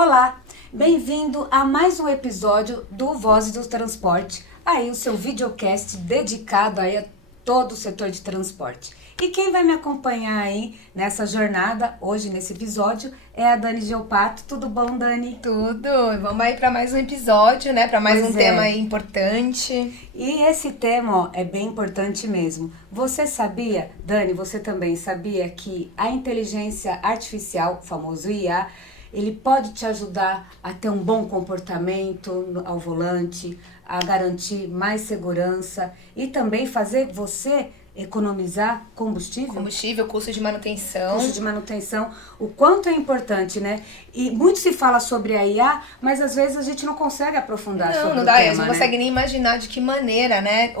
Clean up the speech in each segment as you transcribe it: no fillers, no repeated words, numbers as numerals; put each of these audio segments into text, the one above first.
Olá, bem-vindo a mais um episódio do Vozes do Transporte, aí o seu videocast dedicado aí a todo o setor de transporte. E quem vai me acompanhar aí nessa jornada, hoje nesse episódio, é a Dani Geopato. Tudo bom, Dani? Tudo! Vamos aí para mais um episódio, né? Para mais tema aí importante. E esse tema, ó, é bem importante mesmo. Você sabia, Dani, você também sabia que a inteligência artificial, o famoso IA, ele pode te ajudar a ter um bom comportamento ao volante, a garantir mais segurança e também fazer você economizar combustível? Combustível, custo de manutenção. Custo de manutenção, o quanto é importante, né? E muito se fala sobre a IA, mas às vezes a gente não consegue aprofundar sobre o tema, Não dá, não né? consegue nem imaginar de que maneira, né,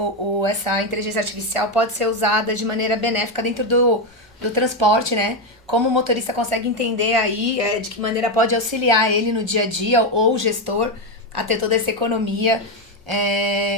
essa inteligência artificial pode ser usada de maneira benéfica dentro do transporte, né? Como o motorista consegue entender aí de que maneira pode auxiliar ele no dia a dia ou o gestor a ter toda essa economia.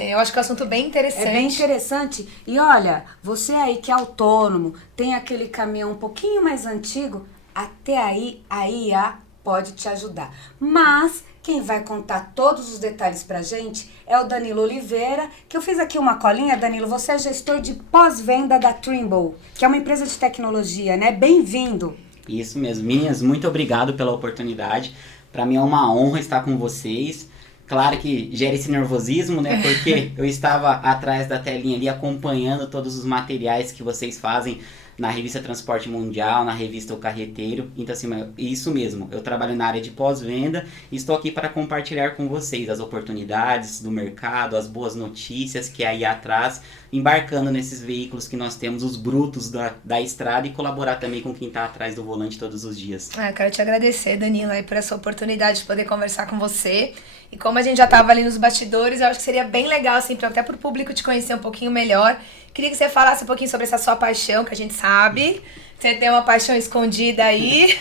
Eu acho que é um assunto bem interessante. É bem interessante. E olha, você aí que é autônomo, tem aquele caminhão um pouquinho mais antigo, até aí a IA pode te ajudar. Mas quem vai contar todos os detalhes pra gente é o Danilo Oliveira, que eu fiz aqui uma colinha. Danilo, você é gestor de pós-venda da Trimble, que é uma empresa de tecnologia, né? Bem-vindo! Isso mesmo. Meninas, muito obrigado pela oportunidade. Para mim é uma honra estar com vocês. Claro que gera esse nervosismo, né? Porque eu estava atrás da telinha ali acompanhando todos os materiais que vocês fazem na revista Transporte Mundial, na revista O Carreteiro. Então, assim, isso mesmo. Eu trabalho na área de pós-venda e estou aqui para compartilhar com vocês as oportunidades do mercado, as boas notícias que aí atrás, embarcando nesses veículos que nós temos, os brutos da estrada, e colaborar também com quem está atrás do volante todos os dias. Eu quero te agradecer, Danilo, aí, por essa oportunidade de poder conversar com você. E como a gente já estava ali nos bastidores, eu acho que seria bem legal, assim, até para o público te conhecer um pouquinho melhor. Queria que você falasse um pouquinho sobre essa sua paixão, que a gente sabe. Você tem uma paixão escondida aí.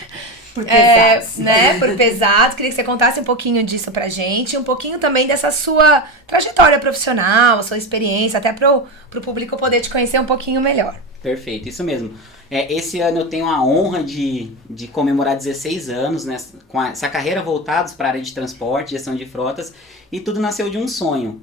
Por pesados. Por pesados. Queria que você contasse um pouquinho disso pra gente. Um pouquinho também dessa sua trajetória profissional, a sua experiência, até pro público poder te conhecer um pouquinho melhor. Perfeito, isso mesmo. Esse ano eu tenho a honra de comemorar 16 anos, né, com essa carreira voltados para a área de transporte, gestão de frotas, e tudo nasceu de um sonho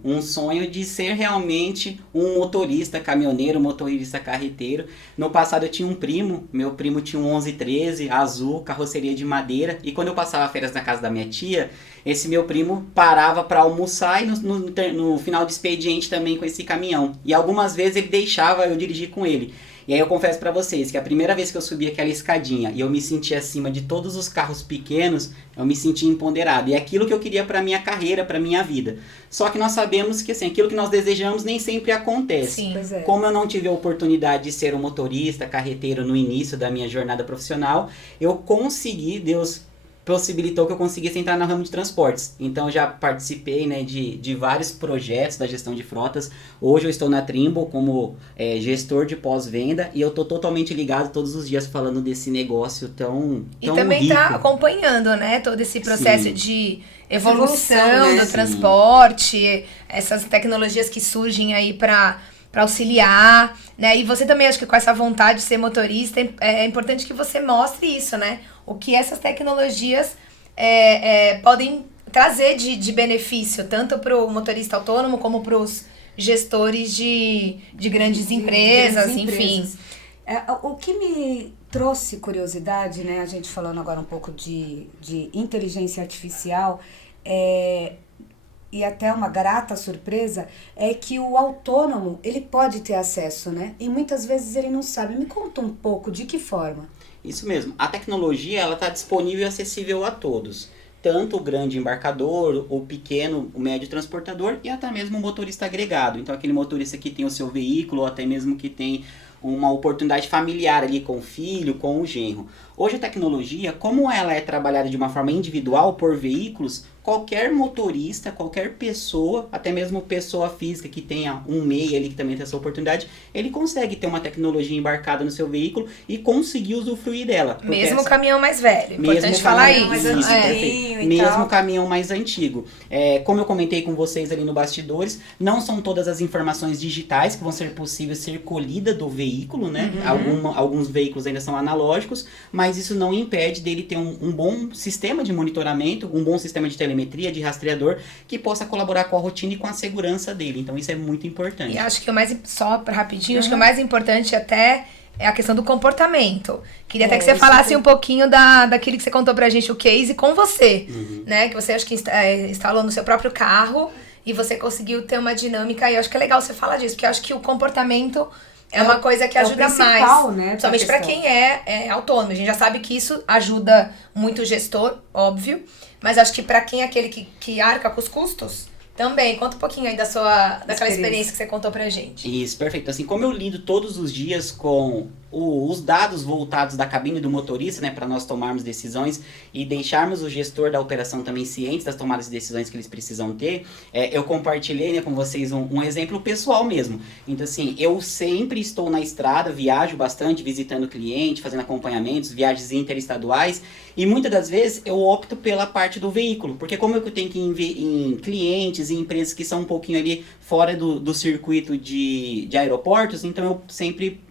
de ser realmente um motorista caminhoneiro, motorista carreteiro. No passado eu tinha um primo, meu primo tinha um 1113 azul, carroceria de madeira, e quando eu passava férias na casa da minha tia, esse meu primo parava para almoçar e no final do expediente também com esse caminhão. E algumas vezes ele deixava eu dirigir com ele. E aí eu confesso pra vocês que a primeira vez que eu subi aquela escadinha e eu me senti acima de todos os carros pequenos, eu me senti empoderado. E é aquilo que eu queria pra minha carreira, pra minha vida. Só que nós sabemos que assim, aquilo que nós desejamos nem sempre acontece. Sim. Pois é. Como eu não tive a oportunidade de ser um motorista, carreteiro no início da minha jornada profissional, eu consegui, Deus possibilitou que eu conseguisse entrar no ramo de transportes. Então, eu já participei, né, de vários projetos da gestão de frotas. Hoje eu estou na Trimble como gestor de pós-venda e eu estou totalmente ligado todos os dias falando desse negócio tão E também rico. tá acompanhando, né, todo esse processo Sim. de evolução, né? do Sim. transporte, essas tecnologias que surgem aí para auxiliar, né? E você também, acho que com essa vontade de ser motorista, é importante que você mostre isso, né? O que essas tecnologias podem trazer de benefício, tanto para o motorista autônomo como para os gestores de grandes empresas, grandes enfim. empresas. O que me trouxe curiosidade, né? A gente falando agora um pouco de inteligência artificial, e até uma grata surpresa, é que o autônomo, ele pode ter acesso, né? E muitas vezes ele não sabe. Me conta um pouco de que forma. Isso mesmo. A tecnologia ela está disponível e acessível a todos. Tanto o grande embarcador, o pequeno, o médio transportador e até mesmo o motorista agregado. Então aquele motorista que tem o seu veículo ou até mesmo que tem uma oportunidade familiar ali com o filho, com o genro. Hoje a tecnologia, como ela é trabalhada de uma forma individual por veículos, qualquer motorista, qualquer pessoa, até mesmo pessoa física que tenha um MEI ali, que também tem essa oportunidade, ele consegue ter uma tecnologia embarcada no seu veículo e conseguir usufruir dela. Mesmo o caminhão mais velho, importante falar isso. Mesmo caminhão mais antigo. Como eu comentei com vocês ali no bastidores, não são todas as informações digitais que vão ser possíveis ser colhidas do veículo, né? Alguns veículos ainda são analógicos, mas isso não impede dele ter um bom sistema de monitoramento, um bom sistema de telemetria, de rastreador, que possa colaborar com a rotina e com a segurança dele. Então isso é muito importante. E acho que acho que o mais importante até é a questão do comportamento. Queria até que você falasse um pouquinho daquilo que você contou pra gente, o case com você, né? Que você acho que instalou no seu próprio carro e você conseguiu ter uma dinâmica, e eu acho que é legal você falar disso, porque eu acho que o comportamento é uma coisa que ajuda mais, né, principalmente para quem é autônomo. A gente já sabe que isso ajuda muito o gestor, óbvio, mas acho que para quem é aquele que arca com os custos, também. Conta um pouquinho aí daquela experiência que você contou pra gente. Isso, perfeito. Assim, como eu lido todos os dias com os dados voltados da cabine do motorista, né, para nós tomarmos decisões e deixarmos o gestor da operação também ciente das tomadas de decisões que eles precisam ter, eu compartilhei, né, com vocês um exemplo pessoal mesmo. Então, assim, eu sempre estou na estrada, viajo bastante, visitando cliente, fazendo acompanhamentos, viagens interestaduais, e muitas das vezes eu opto pela parte do veículo, porque como eu tenho que ir em clientes e empresas que são um pouquinho ali fora do circuito de aeroportos, então eu sempre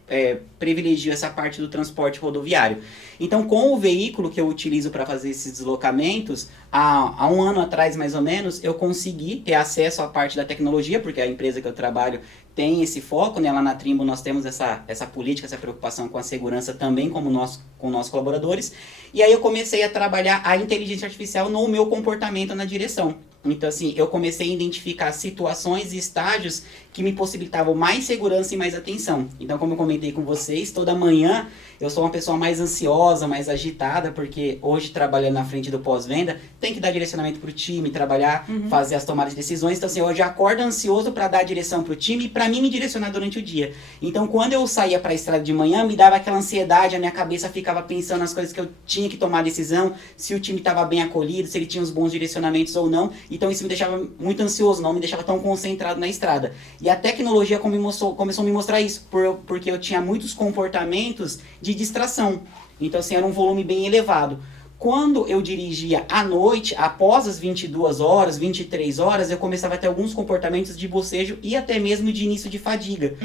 privilegio essa parte do transporte rodoviário. Então, com o veículo que eu utilizo para fazer esses deslocamentos, há um ano atrás, mais ou menos, eu consegui ter acesso à parte da tecnologia, porque a empresa que eu trabalho tem esse foco, né? Lá na Trimble nós temos essa política, essa preocupação com a segurança também com nossos colaboradores. E aí eu comecei a trabalhar a inteligência artificial no meu comportamento na direção. Então, assim, eu comecei a identificar situações e estágios que me possibilitavam mais segurança e mais atenção. Então, como eu comentei com vocês, toda manhã eu sou uma pessoa mais ansiosa, mais agitada, porque hoje, trabalhando na frente do pós-venda, tem que dar direcionamento para o time, trabalhar, fazer as tomadas de decisões. Então, assim, eu já acordo ansioso para dar direção para o time e para mim me direcionar durante o dia. Então, quando eu saía para a estrada de manhã, me dava aquela ansiedade, a minha cabeça ficava pensando nas coisas que eu tinha que tomar decisão, se o time estava bem acolhido, se ele tinha os bons direcionamentos ou não. Então, isso me deixava muito ansioso, não me deixava tão concentrado na estrada. E a tecnologia começou a me mostrar isso, porque eu tinha muitos comportamentos de distração. Então, assim, era um volume bem elevado. Quando eu dirigia à noite, após as 22 horas, 23 horas, eu começava a ter alguns comportamentos de bocejo e até mesmo de início de fadiga.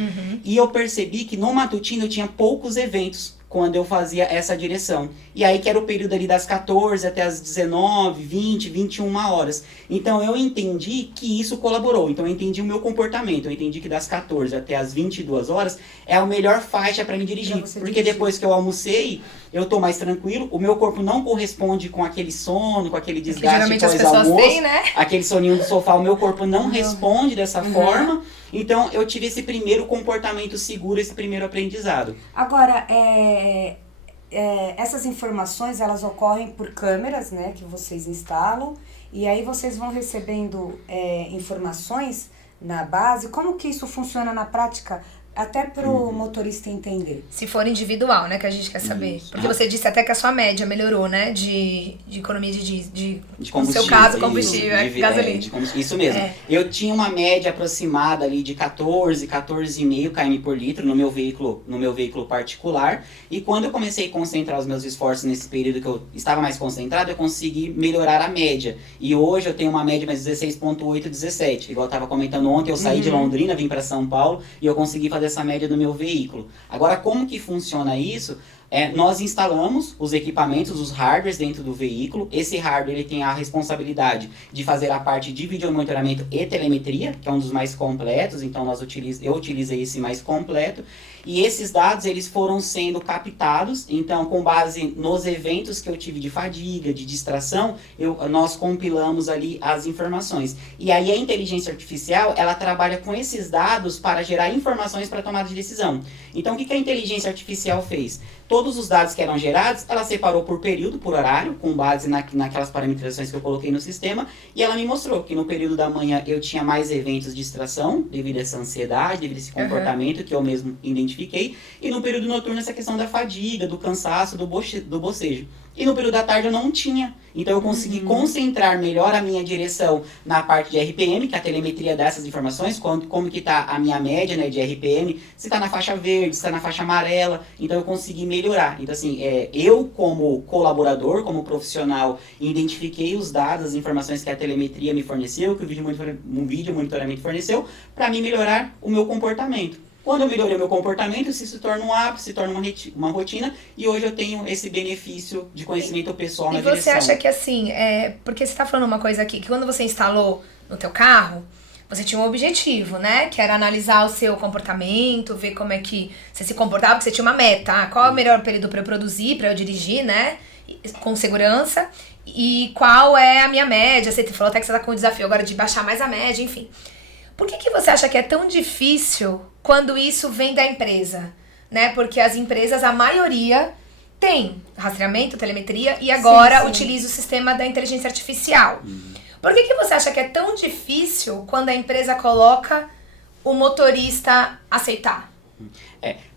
E eu percebi que no matutino eu tinha poucos eventos quando eu fazia essa direção. E aí que era o período ali das 14 até as 19, 20, 21 horas. Então eu entendi que isso colaborou. Então eu entendi o meu comportamento. Eu entendi que das 14 até as 22 horas é a melhor faixa para me dirigir. Porque depois que eu almocei, eu tô mais tranquilo. O meu corpo não corresponde com aquele sono, com aquele desgaste pós-almoço. Né? Aquele soninho do sofá, o meu corpo não responde dessa forma. Então, eu tive esse primeiro comportamento seguro, esse primeiro aprendizado. Agora, essas informações, elas ocorrem por câmeras, né, que vocês instalam, e aí vocês vão recebendo informações na base. Como que isso funciona na prática? Até pro motorista entender. Se for individual, né, que a gente quer saber. Isso. Porque você disse até que a sua média melhorou, né, de economia de combustível. No seu caso, combustível, gasolina. Isso mesmo. Eu tinha uma média aproximada ali de 14,5 km por litro no meu veículo particular. E quando eu comecei a concentrar os meus esforços nesse período que eu estava mais concentrado, eu consegui melhorar a média. E hoje eu tenho uma média mais 16,8, 17. Igual eu estava comentando ontem, eu saí de Londrina, vim para São Paulo e eu consegui fazer essa média do meu veículo. Agora, como que funciona isso? Nós instalamos os equipamentos, os hardwares dentro do veículo. Esse hardware ele tem a responsabilidade de fazer a parte de videomonitoramento e telemetria, que é um dos mais completos, então eu utilizei esse mais completo. E esses dados eles foram sendo captados, então com base nos eventos que eu tive de fadiga, de distração, nós compilamos ali as informações. E aí a inteligência artificial, ela trabalha com esses dados para gerar informações para tomada de decisão. Então o que a inteligência artificial fez? Todos os dados que eram gerados, ela separou por período, por horário, com base naquelas parametrizações que eu coloquei no sistema, e ela me mostrou que no período da manhã eu tinha mais eventos de distração, devido a essa ansiedade, devido a esse comportamento que eu mesmo identifiquei, e no período noturno essa questão da fadiga, do cansaço, do bocejo. e no período da tarde eu não tinha. Então eu consegui concentrar melhor a minha direção na parte de RPM, que é a telemetria dessas informações, como que está a minha média, né, de RPM, se está na faixa verde, se está na faixa amarela, então eu consegui melhorar. Então assim, eu como colaborador, como profissional, identifiquei os dados, as informações que a telemetria me forneceu, que o vídeo monitoramento forneceu, para mim melhorar o meu comportamento. Quando eu melhorei o meu comportamento, isso se torna um hábito, se torna uma rotina, e hoje eu tenho esse benefício de conhecimento pessoal na direção. E você acha que assim, porque você está falando uma coisa aqui, que quando você instalou no teu carro, você tinha um objetivo, né? Que era analisar o seu comportamento, ver como é que você se comportava, porque você tinha uma meta. Qual é o melhor período para eu produzir, para eu dirigir, né? Com segurança. E qual é a minha média? Você falou até que você está com o desafio agora de baixar mais a média, enfim. Por que você acha que é tão difícil quando isso vem da empresa? Né? Porque as empresas, a maioria, tem rastreamento, telemetria e agora utiliza o sistema da inteligência artificial. Por que você acha que é tão difícil quando a empresa coloca o motorista aceitar?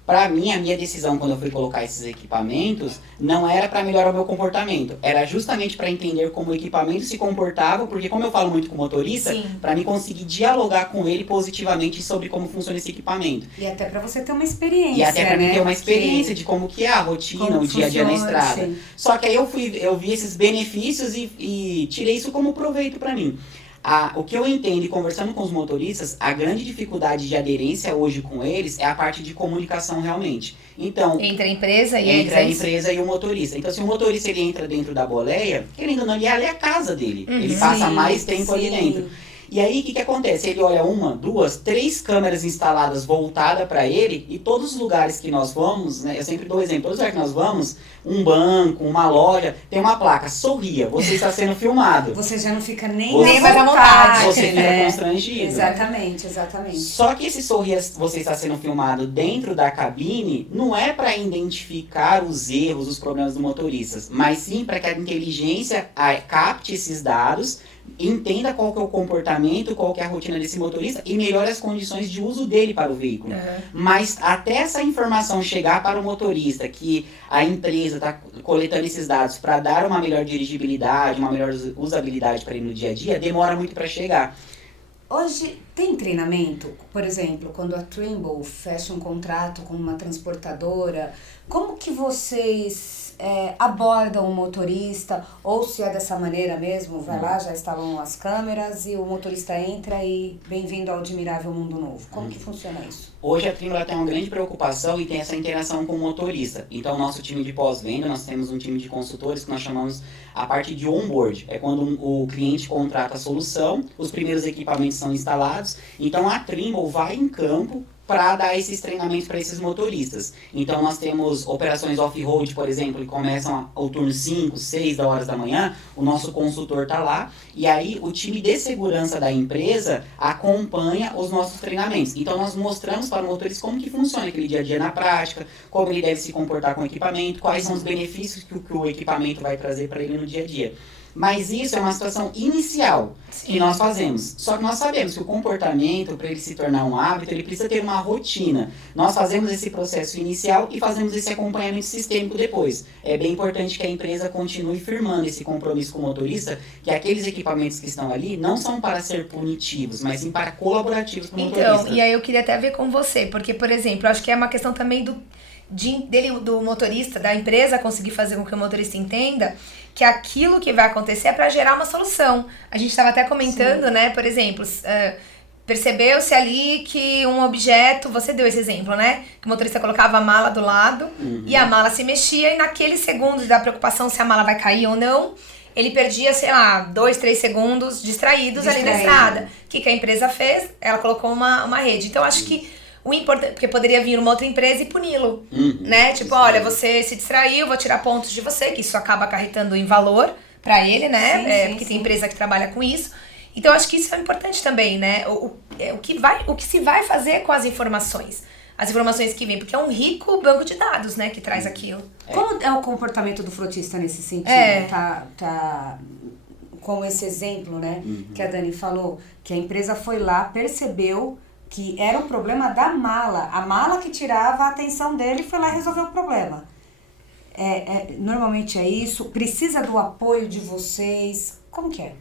Para mim, a minha decisão quando eu fui colocar esses equipamentos não era para melhorar o meu comportamento, era justamente para entender como o equipamento se comportava, porque como eu falo muito com o motorista, para mim conseguir dialogar com ele positivamente sobre como funciona esse equipamento. E até para você ter uma experiência, E até para mim ter uma experiência porque de como que é a rotina, o dia a dia na estrada. Sim. Só que aí eu vi esses benefícios e tirei isso como proveito para mim. O que eu entendo, e conversando com os motoristas, a grande dificuldade de aderência hoje com eles é a parte de comunicação realmente. Então, entre a empresa e entre a empresa e o motorista. Então, se o motorista ele entra dentro da boleia, querendo ou não, ali é a casa dele. Ele passa mais tempo ali dentro. E aí, o que acontece? Ele olha 1, 2, 3 câmeras instaladas voltadas para ele, e todos os lugares que nós vamos, né, eu sempre dou exemplo, todos os lugares que nós vamos, um banco, uma loja, tem uma placa, sorria, você está sendo filmado. Você já não fica nem mais à vontade. Você fica constrangido. Exatamente. Só que esse sorrir, você está sendo filmado dentro da cabine, não é para identificar os erros, os problemas do motorista, mas sim para que a inteligência capte esses dados, entenda qual que é o comportamento, qual que é a rotina desse motorista e melhore as condições de uso dele para o veículo. Mas até essa informação chegar para o motorista, que a empresa está coletando esses dados para dar uma melhor dirigibilidade, uma melhor usabilidade para ele no dia a dia, demora muito para chegar. Hoje tem treinamento, por exemplo, quando a Trimble fecha um contrato com uma transportadora, como que vocês abordam o motorista, ou se é dessa maneira mesmo, vai lá, já instalam as câmeras e o motorista entra e bem-vindo ao admirável mundo novo. Como que funciona isso? Hoje a Trimble tem uma grande preocupação e tem essa interação com o motorista. Então, nosso time de pós-venda, nós temos um time de consultores que nós chamamos a parte de onboard. É quando o cliente contrata a solução, os primeiros equipamentos são instalados, então a Trimble vai em campo para dar esses treinamentos para esses motoristas. Então nós temos operações off-road, por exemplo, que começam ao turno 5, 6 da hora da manhã, o nosso consultor está lá, e aí o time de segurança da empresa acompanha os nossos treinamentos. Então nós mostramos para o motorista como que funciona aquele dia a dia na prática, como ele deve se comportar com o equipamento, quais são os benefícios que o equipamento vai trazer para ele no dia a dia. Mas isso é uma situação inicial que nós fazemos. Só que nós sabemos que o comportamento, para ele se tornar um hábito, ele precisa ter uma rotina. Nós fazemos esse processo inicial e fazemos esse acompanhamento sistêmico depois. É bem importante que a empresa continue firmando esse compromisso com o motorista, que aqueles equipamentos que estão ali não são para ser punitivos, mas sim para colaborativos para o motorista. Então, e aí eu queria até ver com você, porque, por exemplo, eu acho que é uma questão também do motorista, da empresa conseguir fazer com que o motorista entenda que aquilo que vai acontecer é para gerar uma solução. A gente estava até comentando, né, por exemplo, percebeu-se ali que um objeto, você deu esse exemplo, né, que o motorista colocava a mala do lado e a mala se mexia e naqueles segundos da preocupação se a mala vai cair ou não, ele perdia, sei lá, 2, 3 segundos distraídos ali na estrada. O que a empresa fez? Ela colocou uma rede. Então, acho que o importante, porque poderia vir uma outra empresa e puni-lo, né? Tipo, olha, você se distraiu, vou tirar pontos de você, que isso acaba acarretando em valor pra ele, né? Porque tem empresa que trabalha com isso. Então, acho que isso é importante também, né? O que se vai fazer com as informações que vêm, porque é um rico banco de dados, né, que traz aquilo. Como é o comportamento do frotista nesse sentido? Tá com esse exemplo, né, que a Dani falou, que a empresa foi lá, percebeu que era um problema da mala. A mala que tirava a atenção dele foi lá resolver o problema. Normalmente é isso? Precisa do apoio de vocês? Como que é?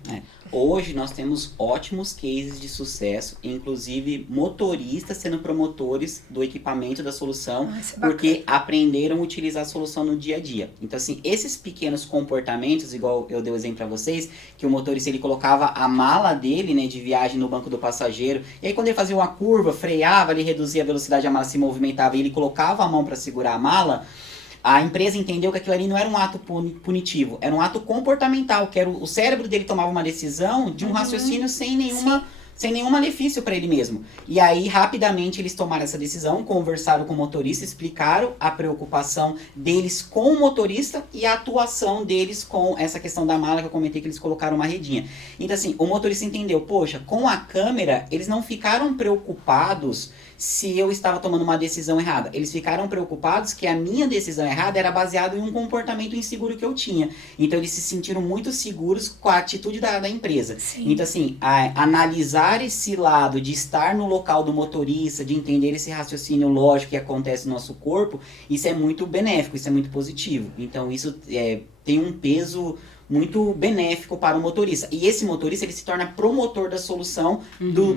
Hoje nós temos ótimos cases de sucesso, inclusive motoristas sendo promotores do equipamento da solução, porque aprenderam a utilizar a solução no dia a dia. Então, assim, esses pequenos comportamentos, igual eu dei o exemplo para vocês, que o motorista ele colocava a mala dele, né, de viagem no banco do passageiro, e aí quando ele fazia uma curva, freava, ele reduzia a velocidade, a mala se movimentava e ele colocava a mão para segurar a mala. A empresa entendeu que aquilo ali não era um ato punitivo, era um ato comportamental, que era o cérebro dele tomava uma decisão de um raciocínio sem nenhum malefício para ele mesmo. E aí, rapidamente, eles tomaram essa decisão, conversaram com o motorista, explicaram a preocupação deles com o motorista e a atuação deles com essa questão da mala que eu comentei que eles colocaram uma redinha. Então, assim, o motorista entendeu, poxa, com a câmera, eles não ficaram preocupados se eu estava tomando uma decisão errada. Eles ficaram preocupados que a minha decisão errada era baseada em um comportamento inseguro que eu tinha. Então, eles se sentiram muito seguros com a atitude da empresa. Sim. Então, assim, analisar esse lado de estar no local do motorista, de entender esse raciocínio lógico que acontece no nosso corpo, isso é muito benéfico, isso é muito positivo. Então, isso tem um peso muito benéfico para o motorista. E esse motorista, ele se torna promotor da solução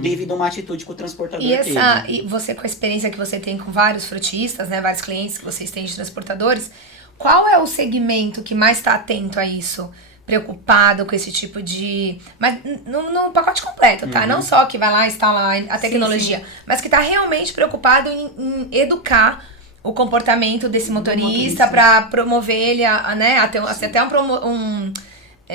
devido a uma atitude que o transportador teve. E você, com a experiência que você tem com vários frutistas, né, vários clientes que vocês têm de transportadores, qual é o segmento que mais está atento a isso? Preocupado com esse tipo de... Mas no pacote completo, tá? Não só que vai lá instalar a tecnologia, mas que está realmente preocupado em educar o comportamento desse motorista para promover ele a ter até um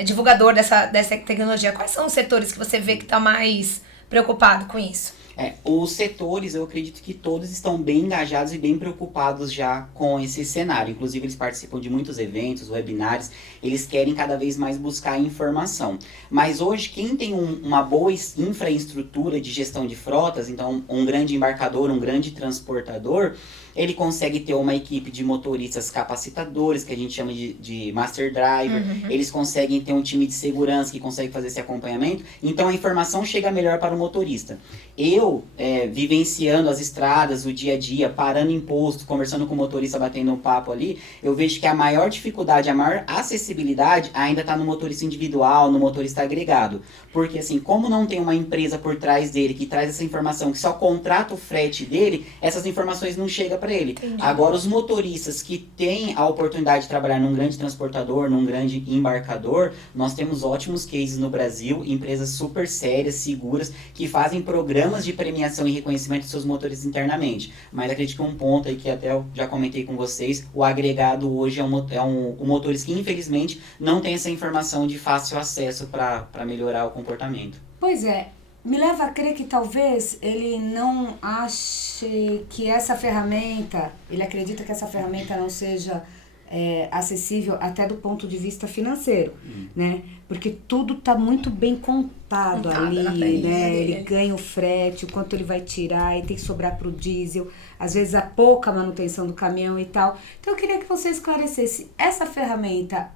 divulgador dessa tecnologia. Quais são os setores que você vê que está mais preocupado com isso? Os setores, eu acredito que todos estão bem engajados e bem preocupados já com esse cenário. Inclusive, eles participam de muitos eventos, webinários, eles querem cada vez mais buscar informação. Mas hoje, quem tem uma boa infraestrutura de gestão de frotas, então um grande embarcador, um grande transportador, ele consegue ter uma equipe de motoristas capacitadores, que a gente chama de master driver, eles conseguem ter um time de segurança que consegue fazer esse acompanhamento, então a informação chega melhor para o motorista. Eu, vivenciando as estradas, o dia a dia, parando em posto, conversando com o motorista, batendo um papo ali, eu vejo que a maior dificuldade, a maior acessibilidade ainda está no motorista individual, no motorista agregado. Porque assim, como não tem uma empresa por trás dele que traz essa informação, que só contrata o frete dele, essas informações não chegam para ele. Entendi. Agora, os motoristas que têm a oportunidade de trabalhar num grande transportador, num grande embarcador, nós temos ótimos cases no Brasil, empresas super sérias, seguras, que fazem programas de premiação e reconhecimento dos seus motoristas internamente. Mas acredito que um ponto aí que até eu já comentei com vocês, o agregado hoje é um motorista que infelizmente não tem essa informação de fácil acesso para melhorar o comportamento. Pois é. Me leva a crer que talvez ele não ache que essa ferramenta, ele acredita que essa ferramenta não seja acessível até do ponto de vista financeiro, né? Porque tudo está muito bem contado ali, né? Ele ganha o frete, o quanto ele vai tirar, e tem que sobrar para o diesel, às vezes a pouca manutenção do caminhão e tal. Então eu queria que você esclarecesse, essa ferramenta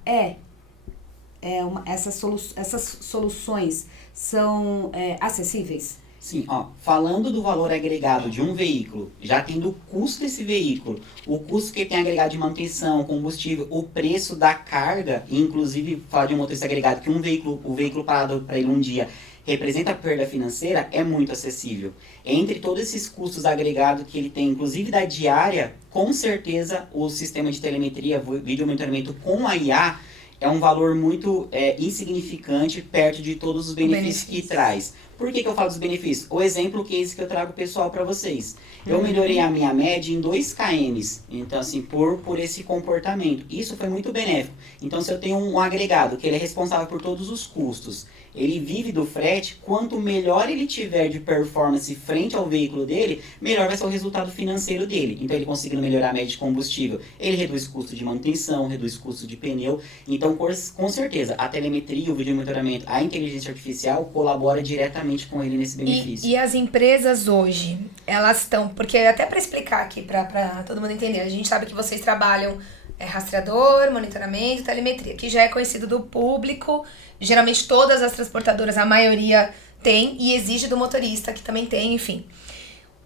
essas soluções são acessíveis? Sim, falando do valor agregado de um veículo, já tendo o custo desse veículo, o custo que ele tem agregado de manutenção, combustível, o preço da carga, inclusive falar de um motorista agregado, que o veículo parado para ele um dia representa perda financeira, é muito acessível. Entre todos esses custos agregados que ele tem, inclusive da diária, com certeza o sistema de telemetria, vídeo monitoramento com a IA, é um valor muito insignificante perto de todos os benefícios que traz. Por que eu falo dos benefícios? O exemplo case que eu trago pessoal para vocês. Eu melhorei a minha média em 2 km. Então, assim, por esse comportamento. Isso foi muito benéfico. Então, se eu tenho um agregado que ele é responsável por todos os custos, ele vive do frete, quanto melhor ele tiver de performance frente ao veículo dele, melhor vai ser o resultado financeiro dele. Então, ele conseguindo melhorar a média de combustível, ele reduz custo de manutenção, reduz custo de pneu. Então, com certeza, a telemetria, o vídeo monitoramento, a inteligência artificial colabora diretamente com ele nesse benefício. E as empresas hoje, elas estão... Porque até para explicar aqui, para todo mundo entender, a gente sabe que vocês trabalham rastreador, monitoramento, telemetria, que já é conhecido do público. Geralmente todas as transportadoras, a maioria tem, e exige do motorista, que também tem, enfim.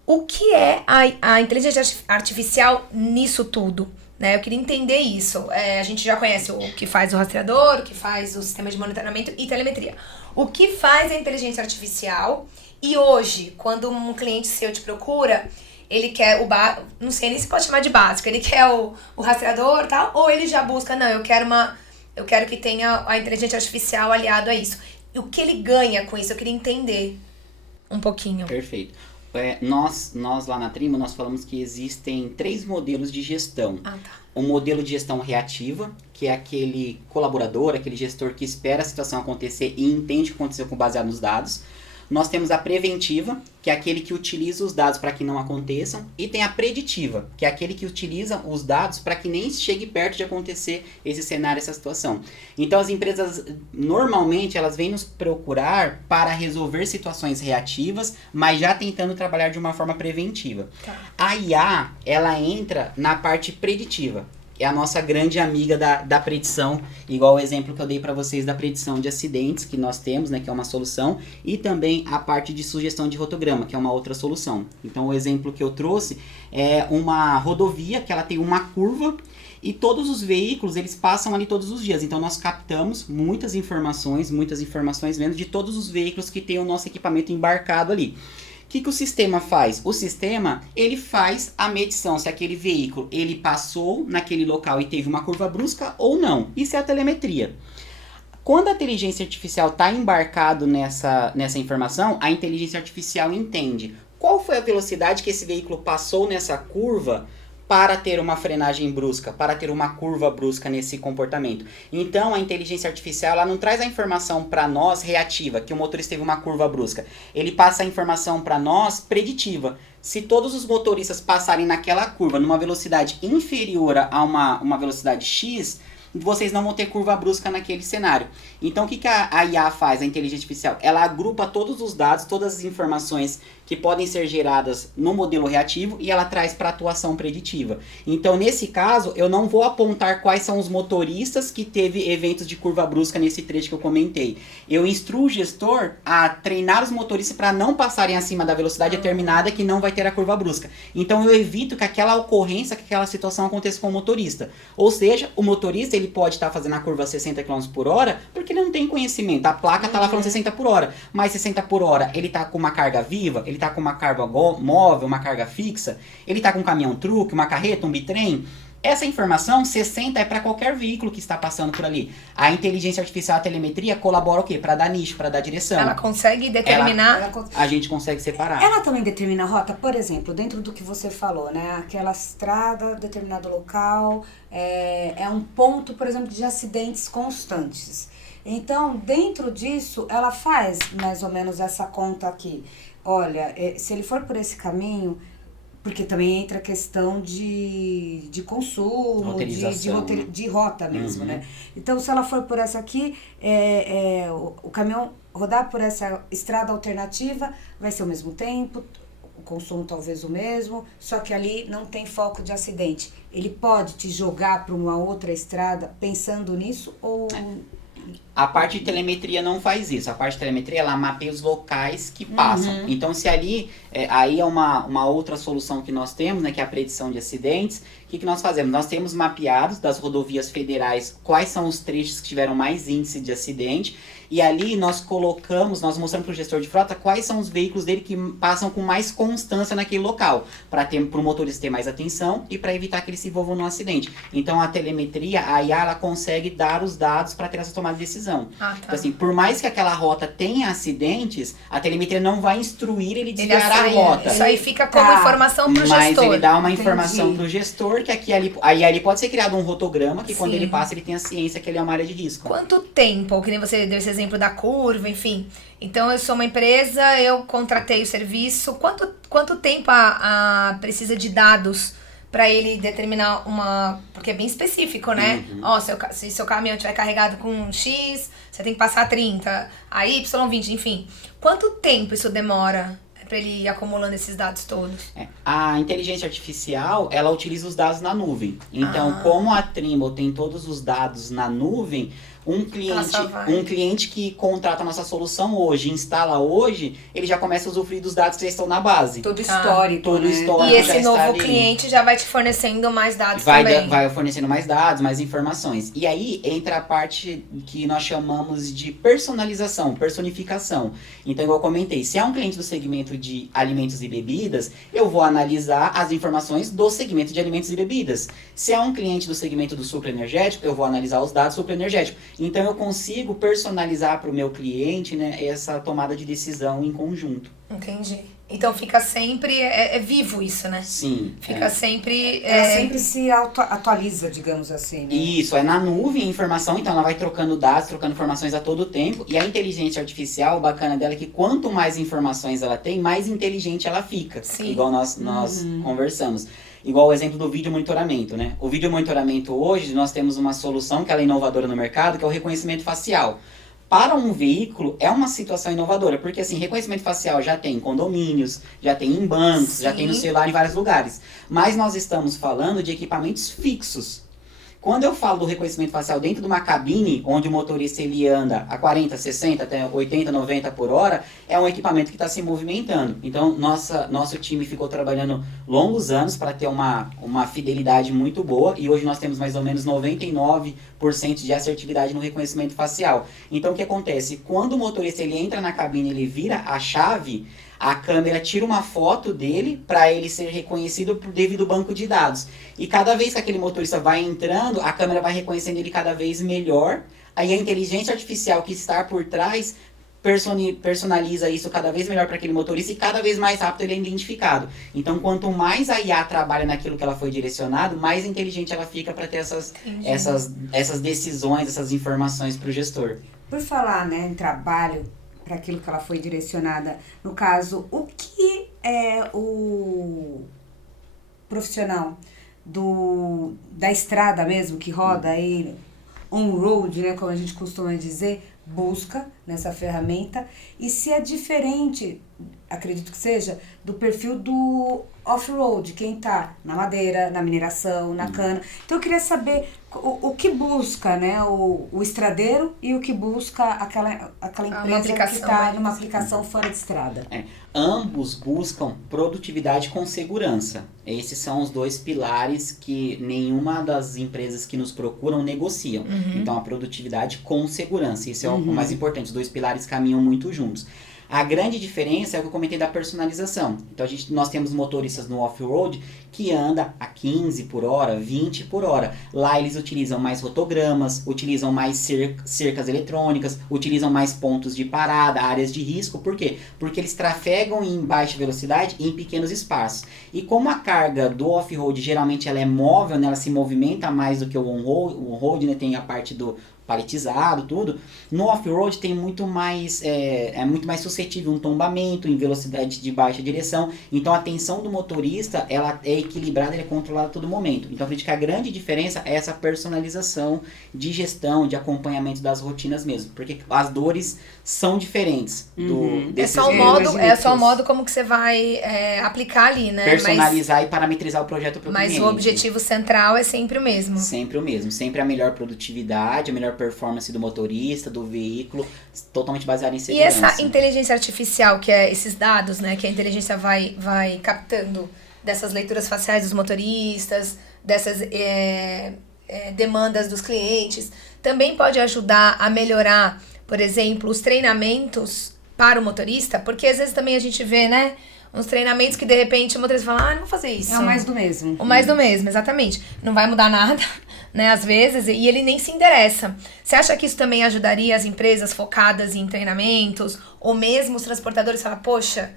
O que é a inteligência artificial nisso tudo? né? Eu queria entender isso. A gente já conhece o que faz o rastreador, o que faz o sistema de monitoramento e telemetria. O que faz a inteligência artificial? E hoje, quando um cliente seu te procura, ele quer não sei nem se pode chamar de básico, ele quer o rastreador e tal, ou ele já busca, não, eu quero que tenha a inteligência artificial aliado a isso. E o que ele ganha com isso? Eu queria entender um pouquinho. Perfeito. Nós lá na Trimo, nós falamos que existem 3 modelos de gestão. Tá. O modelo de gestão reativa, que é aquele colaborador, aquele gestor que espera a situação acontecer e entende o que aconteceu baseado nos dados. Nós temos a preventiva, que é aquele que utiliza os dados para que não aconteçam. E tem a preditiva, que é aquele que utiliza os dados para que nem chegue perto de acontecer esse cenário, essa situação. Então as empresas, normalmente, elas vêm nos procurar para resolver situações reativas, mas já tentando trabalhar de uma forma preventiva. Tá. A IA, ela entra na parte preditiva. É a nossa grande amiga da predição, igual o exemplo que eu dei para vocês da predição de acidentes que nós temos, né, que é uma solução, e também a parte de sugestão de rotograma, que é uma outra solução. Então o exemplo que eu trouxe é uma rodovia que ela tem uma curva e todos os veículos, eles passam ali todos os dias. Então nós captamos muitas informações mesmo de todos os veículos que tem o nosso equipamento embarcado ali. O que o sistema faz? O sistema, ele faz a medição se aquele veículo, ele passou naquele local e teve uma curva brusca ou não. Isso é a telemetria. Quando a inteligência artificial está embarcado nessa informação, a inteligência artificial entende qual foi a velocidade que esse veículo passou nessa curva para ter uma frenagem brusca, para ter uma curva brusca nesse comportamento. Então, a inteligência artificial, ela não traz a informação para nós reativa, que o motorista teve uma curva brusca. Ele passa a informação para nós preditiva. Se todos os motoristas passarem naquela curva numa velocidade inferior a uma velocidade X, vocês não vão ter curva brusca naquele cenário. Então, o que a IA faz, a inteligência artificial? Ela agrupa todos os dados, todas as informações que podem ser geradas no modelo reativo e ela traz para atuação preditiva. Então, nesse caso, eu não vou apontar quais são os motoristas que teve eventos de curva brusca nesse trecho que eu comentei. Eu instruo o gestor a treinar os motoristas para não passarem acima da velocidade determinada que não vai ter a curva brusca. Então, eu evito que aquela ocorrência, que aquela situação aconteça com o motorista. Ou seja, o motorista ele pode estar fazendo a curva 60 km por hora porque ele não tem conhecimento. A placa está lá falando 60 por hora, mas 60 por hora ele está com uma carga viva, ele está com uma carga móvel, uma carga fixa, ele está com um caminhão-truque, uma carreta, um bitrem. Essa informação, 60, é para qualquer veículo que está passando por ali. A inteligência artificial, a telemetria, colabora o quê? Para dar nicho, para dar direção. Ela consegue determinar... A gente consegue separar. Ela também determina a rota, por exemplo, dentro do que você falou, né? Aquela estrada, determinado local, é um ponto, por exemplo, de acidentes constantes. Então, dentro disso, ela faz mais ou menos essa conta aqui. Olha, se ele for por esse caminho... Porque também entra a questão de consumo, de rota mesmo, né? Então, se ela for por essa aqui, o caminhão rodar por essa estrada alternativa, vai ser o mesmo tempo, o consumo talvez o mesmo, só que ali não tem foco de acidente. Ele pode te jogar para uma outra estrada pensando nisso ou... A parte de telemetria não faz isso. A parte de telemetria, ela mapeia os locais que passam. Então, se ali... aí é uma outra solução que nós temos, né? Que é a predição de acidentes. O que nós fazemos? Nós temos mapeados das rodovias federais quais são os trechos que tiveram mais índice de acidente. E ali nós mostramos para o gestor de frota quais são os veículos dele que passam com mais constância naquele local. Para o motorista ter mais atenção e para evitar que ele se envolva num acidente. Então, a telemetria, a IA, ela consegue dar os dados para ter essa tomada de decisão. Tá. Então, assim, por mais que aquela rota tenha acidentes, a telemetria não vai instruir ele desviar a rota. Isso aí fica como informação pro gestor. Mas ele dá uma informação pro gestor, que ali pode ser criado um rotograma, que quando ele passa, ele tem a ciência que ele é uma área de risco. Quanto tempo, que nem você deu esse exemplo da curva, enfim. Então, eu sou uma empresa, eu contratei o serviço. Quanto tempo precisa de dados para ele determinar porque é bem específico, né? Se seu caminhão estiver carregado com X, você tem que passar 30, a Y 20, enfim. Quanto tempo isso demora para ele ir acumulando esses dados todos? A inteligência artificial, ela utiliza os dados na nuvem. Então, como a Trimble tem todos os dados na nuvem, Um cliente que contrata a nossa solução hoje, instala hoje, ele já começa a usufruir dos dados que já estão na base. Todo histórico, Todo né? histórico. E esse já novo está ali. cliente já vai te fornecendo mais dados também. Vai fornecendo mais dados, mais informações. E aí entra a parte que nós chamamos de personalização, personificação. Então, igual eu comentei, se é um cliente do segmento de alimentos e bebidas, eu vou analisar as informações do segmento de alimentos e bebidas. Se é um cliente do segmento do sucro energético, eu vou analisar os dados do sucro energético. Então, eu consigo personalizar para o meu cliente, né, essa tomada de decisão em conjunto. Entendi. Então fica sempre, é vivo isso, né? Sim. Fica sempre... Ela sempre se atualiza, digamos assim, né? Isso, é na nuvem a informação, então ela vai trocando dados, trocando informações a todo tempo. E a inteligência artificial, o bacana dela é que quanto mais informações ela tem, mais inteligente ela fica. Sim. Igual nós conversamos. Igual o exemplo do vídeo monitoramento, né? O vídeo monitoramento hoje, nós temos uma solução que ela é inovadora no mercado, que é o reconhecimento facial. Para um veículo, é uma situação inovadora, porque assim, reconhecimento facial já tem em condomínios, já tem em bancos, já tem no celular em vários lugares. Mas nós estamos falando de equipamentos fixos. Quando eu falo do reconhecimento facial dentro de uma cabine, onde o motorista ele anda a 40, 60, até 80, 90 por hora, é um equipamento que está se movimentando. Então, nosso time ficou trabalhando longos anos para ter uma fidelidade muito boa, e hoje nós temos mais ou menos 99% de assertividade no reconhecimento facial. Então, o que acontece? Quando o motorista ele entra na cabine, ele vira a chave, a câmera tira uma foto dele para ele ser reconhecido devido ao banco de dados. E cada vez que aquele motorista vai entrando, a câmera vai reconhecendo ele cada vez melhor. Aí a inteligência artificial que está por trás personaliza isso cada vez melhor para aquele motorista e cada vez mais rápido ele é identificado. Então, quanto mais a IA trabalha naquilo que ela foi direcionado, mais inteligente ela fica para ter essas decisões, essas informações para o gestor. Por falar, né, em trabalho, para aquilo que ela foi direcionada, no caso, o que é o profissional da estrada mesmo, que roda aí on-road, né, como a gente costuma dizer, busca nessa ferramenta, e se é diferente, acredito que seja, do perfil do off-road, quem tá na madeira, na mineração, na cana. Então eu queria saber o que busca, né, o estradeiro e o que busca aquela empresa que está numa aplicação fora de estrada. Ambos buscam produtividade com segurança. Esses são os dois pilares que nenhuma das empresas que nos procuram negociam. Então, a produtividade com segurança. Isso é o mais importante. Os dois pilares caminham muito juntos. A grande diferença é o que eu comentei da personalização. Então, nós temos motoristas no off-road que anda a 15 por hora, 20 por hora. Lá eles utilizam mais rotogramas, utilizam mais cercas eletrônicas, utilizam mais pontos de parada, áreas de risco. Por quê? Porque eles trafegam em baixa velocidade em pequenos espaços. E como a carga do off-road geralmente ela é móvel, né, ela se movimenta mais do que o on-road, né, tem a parte do paletizado, tudo. No off-road tem muito mais, é muito mais suscetível a um tombamento em velocidade de baixa direção. Então a tensão do motorista ela é equilibrada, ela é controlada a todo momento. Então acredito que a grande diferença é essa personalização de gestão, de acompanhamento das rotinas mesmo. Porque as dores são diferentes. É só o modo como que você vai aplicar ali, né? Personalizar e parametrizar o projeto para o cliente. Mas o objetivo central é sempre o mesmo. Sempre o mesmo. Sempre a melhor produtividade, a melhor performance do motorista, do veículo, totalmente baseado em segurança. E essa inteligência artificial, que é esses dados, né, que a inteligência vai captando dessas leituras faciais dos motoristas, dessas demandas dos clientes, também pode ajudar a melhorar, por exemplo, os treinamentos para o motorista, porque às vezes também a gente vê, né, uns treinamentos que de repente o motorista fala, não vou fazer isso. É o mais do mesmo. O mais do mesmo, exatamente. Não vai mudar nada, né, às vezes, e ele nem se interessa. Você acha que isso também ajudaria as empresas focadas em treinamentos, ou mesmo os transportadores falar, poxa,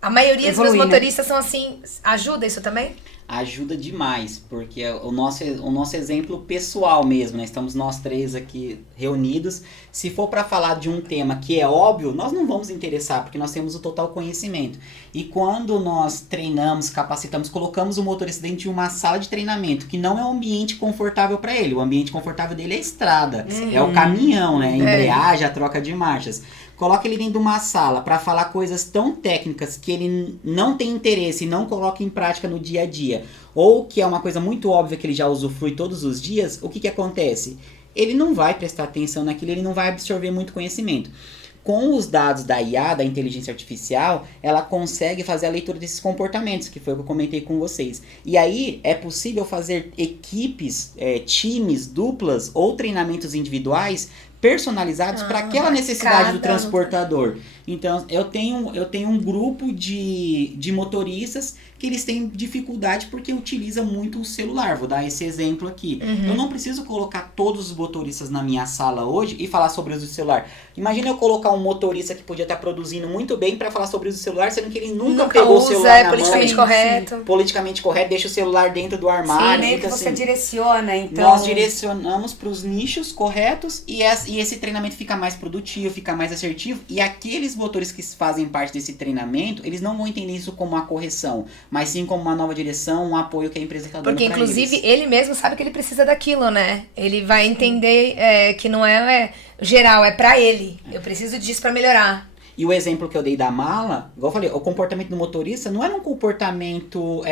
a maioria dos meus motoristas são assim, ajuda isso também? Ajuda demais, porque é o nosso exemplo pessoal mesmo, né? Estamos nós três aqui reunidos. Se for para falar de um tema que é óbvio, nós não vamos interessar, porque nós temos o total conhecimento. E quando nós treinamos, capacitamos, colocamos o motorista dentro de uma sala de treinamento, que não é um ambiente confortável para ele. O ambiente confortável dele é a estrada, é o caminhão, né? A embreagem, a troca de marchas. Coloca ele dentro de uma sala para falar coisas tão técnicas que ele não tem interesse e não coloca em prática no dia a dia, ou que é uma coisa muito óbvia que ele já usufrui todos os dias, o que acontece? ele não vai prestar atenção naquilo, ele não vai absorver muito conhecimento. Com os dados da IA, da inteligência artificial, ela consegue fazer a leitura desses comportamentos, que foi o que eu comentei com vocês. E aí é possível fazer equipes, times, duplas ou treinamentos individuais personalizados para aquela necessidade do transportador. Então, eu tenho um grupo de motoristas que eles têm dificuldade porque utilizam muito o celular. Vou dar esse exemplo aqui. Eu não preciso colocar todos os motoristas na minha sala hoje e falar sobre o uso do celular. Imagina eu colocar um motorista que podia estar produzindo muito bem para falar sobre o uso do celular, sendo que ele nunca pegou usa, o celular na politicamente mão. correto. Politicamente correto, deixa o celular dentro do armário. Sim, meio que você direciona, então... Nós direcionamos para os nichos corretos e esse treinamento fica mais produtivo, fica mais assertivo. E aqueles motores que fazem parte desse treinamento, eles não vão entender isso como uma correção, mas sim como uma nova direção, um apoio que a empresa está dando Porque, pra inclusive, eles. ele mesmo sabe que ele precisa daquilo, né? Ele vai entender que não é geral, é pra ele. Eu preciso disso pra melhorar. E o exemplo que eu dei da mala, igual eu falei, o comportamento do motorista não era um comportamento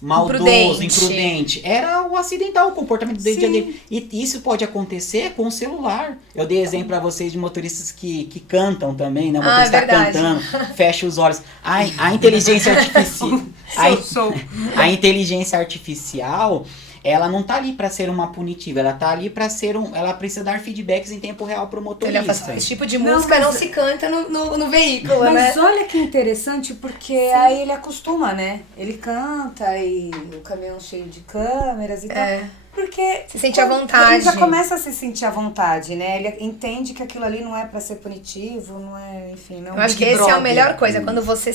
maldoso, imprudente. Era o acidental, o comportamento do dia a dia dele. E isso pode acontecer com o celular. Eu dei exemplo pra vocês de motoristas que cantam também, né? O motorista tá cantando, fecha os olhos. A inteligência artificial... A inteligência artificial... Ela não tá ali para ser uma punitiva, ela tá ali para ser ela precisa dar feedbacks em tempo real pro motorista. Esse tipo de música não se canta no veículo, né? Mas olha que interessante, porque aí ele acostuma, né? Ele canta e o caminhão cheio de câmeras e tal. Porque se sente à vontade. Ele já começa a se sentir à vontade, né? Ele entende que aquilo ali não é para ser punitivo, não é, enfim, não. Eu acho que essa é a melhor coisa, quando você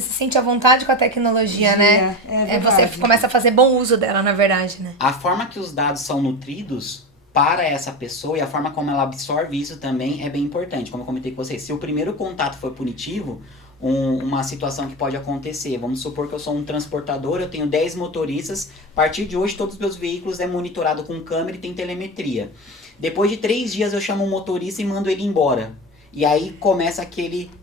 se sente à vontade com a tecnologia, né? Você começa a fazer bom uso dela, na verdade, né? A forma que os dados são nutridos para essa pessoa e a forma como ela absorve isso também é bem importante. Como eu comentei com vocês, se o primeiro contato for punitivo, uma situação que pode acontecer. Vamos supor que eu sou um transportador, eu tenho 10 motoristas. A partir de hoje, todos os meus veículos é monitorado com câmera e tem telemetria. Depois de 3 dias, eu chamo um motorista e mando ele embora. E aí começa